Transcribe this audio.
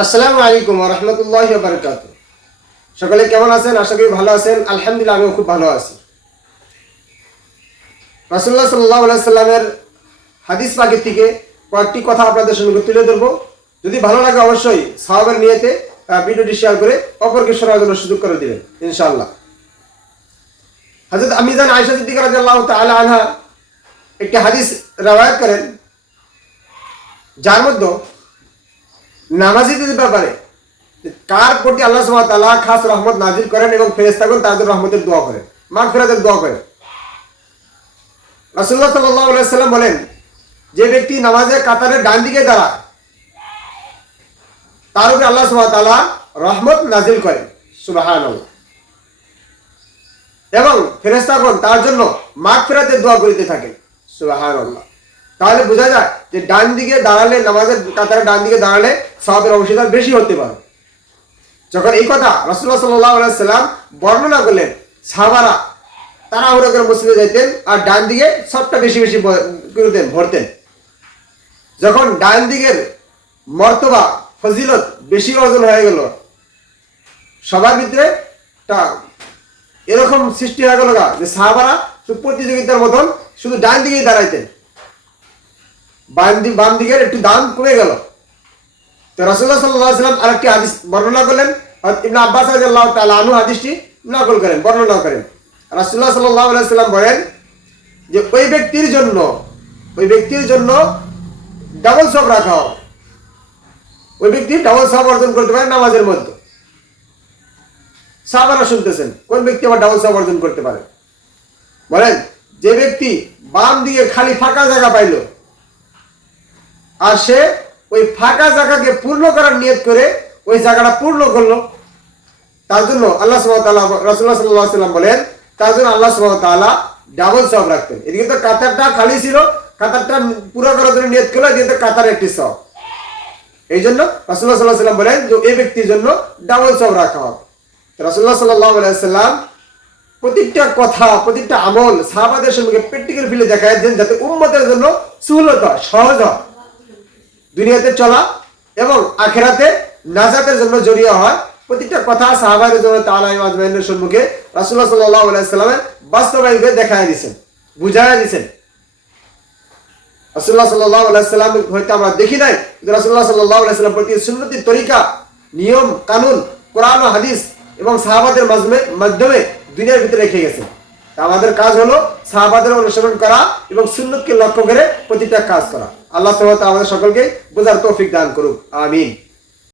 আসসালামু আলাইকুম রহমতুল্লাহ বারকাত সকলে কেমন আছেন? আশা করি ভালো আছেন। আলহামদুলিল্লাহ, আমিও খুব ভালো আছি। রাসুল্লাহ সাল্লাহ সাল্লামের হাদিস পাকের থেকে কয়েকটি কথা আপনাদের সঙ্গে তুলে ধরবো। যদি ভালো লাগে অবশ্যই সাহাবের নিয়েতে ভিডিওটি শেয়ার করে অপরকে শোনার জন্য সুযোগ করে দিবেন, ইনশাআল্লাহ। হজরত আমিজান আয়সা সিদ্দিক রাদিয়াল্লাহু তাআলা আনহা একটি হাদিস রাওয়ায়াত করেন, যার মধ্যে নামাজিদের ব্যাপারে কার প্রতি আল্লাহ তাআলা খাস রহমত নাজিল করেন এবং ফেরেশতাগণ তাদের রহমতের দোয়া করেন, মাগফিরাতের দোয়া করেন। রাসূলুল্লাহ সাল্লাল্লাহু আলাইহি সাল্লাম বলেন, যে ব্যক্তি নামাজে কাতারের ডান দিকে দাঁড়ায়, তার উপরে আল্লাহ তাআলা রহমত নাজিল করেন, সুবহানাল্লাহ। এবং ফেরেশতাগণ তার জন্য মাগফিরাতের দোয়া করিতে থাকেন, সুবহানাল্লাহ। তাহলে বোঝা যায় যে ডান দিকে দাঁড়ালে নামাজের কাতারে ডান দিকে দাঁড়ালে সবের অংশীদার বেশি হতে পারে। যখন এই কথা রসুল্লাহ সাল্লাহ সাল্লাম বর্ণনা করলেন, সাহাবারা তারা হুড়ো করে মসজিদে যাইতেন আর ডান দিকে সবটা বেশি বেশি করতেন, ভরতেন। যখন ডান দিকের মর্তবা, ফজিলত বেশি অর্জন হয়ে গেল, সবার ভিতরে তা এরকম সৃষ্টি হয়ে গেল যে সাহাবারা প্রতিযোগিতার মতন শুধু ডান দিকেই দাঁড়াইতেন। বাম দিক বাম দিকের একটু দাম কমে গেল। তো রাসূলুল্লাহ সাল্লাল্লাহু সাল্লাম আরেকটি হাদিস বর্ণনা করলেন। ইবনে আব্বাস রাদিয়াল্লাহু তাআলা আনহু হাদিসটি নকল করেন, বর্ণনা করেন। রাসূলুল্লাহ সাল্লাল্লাহু আলাইহি সাল্লাম বলেন যে, ওই ব্যক্তির জন্য, ওই ব্যক্তির জন্য ডাবল সব রাখা হবে। ওই ব্যক্তি ডাবল সব অর্জন করতে পারে নামাজের মধ্যে। সাহাবারা শুনতেছেন, কোন ব্যক্তি আবার ডাবল সব অর্জন করতে পারে? বলেন, যে ব্যক্তি বাম দিকে খালি ফাঁকা জায়গা পাইলো আর সে ওই ফাঁকা জায়গাকে পূর্ণ করার নিয়ত করে ওই জায়গাটা পূর্ণ করল। তার জন্য আল্লাহ সুবাহতাল্লাহ রসুল্লাহ সাল্লাহ সাল্লাম বলেন, তার জন্য আল্লাহ সুবাহতাল্লাহ ডাবল সব রাখতেন। এদিকে তো কাতারটা খালি ছিল, কাতারটা পুরো করার জন্য নিয়ত করল, এদিকে তো কাতার একটি সব এই জন্য রসুল্লাহ সাল্লাহ সাল্লাম বলেন যে এই ব্যক্তির জন্য ডাবল সব রাখা হবে। রসুল্লাহ সাল্লাহ সাল্লাম প্রত্যেকটা কথা প্রত্যেকটা আমল সাহাবাদের সঙ্গে প্র্যাকটিক্যাল ফিলে দেখা যাচ্ছেন যাতে উম্মতের জন্য হয় সহজ হয়। দুনিয়াতে চলা এবং আখেরাতে নাজাতের জন্য জড়িয়ে হয়। প্রত্যেকটা কথা সাহাবাদের জন্য তালাই আজমাইনের সম্মুখে রাসুল্লাহ সাল্লাহ আলাইসাল্লামের বাস্তবায়ন করে দেখায় দিয়েছেন বুঝাইয়া দিয়েছেন। রাসুল্লাহ সাল্লাহ আলাইসাল্লাম হয়তো আমরা দেখি নাই, কিন্তু রাসুল্লাহ সাল্লাহ আলাইসাল্লাম প্রতি সুন্নতির তরিকা, নিয়ম, কানুন, কোরআন হাদিস এবং সাহাবাদের মাধ্যমে দুনিয়ার ভিতরে রেখে গেছেন। আমাদের কাজ হলো সাহাবাদের অনুসরণ করা এবং সুন্নতকে লক্ষ্য করে প্রতিটা কাজ করা। আল্লাহ সাল্লাহ আমাদের সকলকে বোঝার তৌফিক দান করুক। আমিন।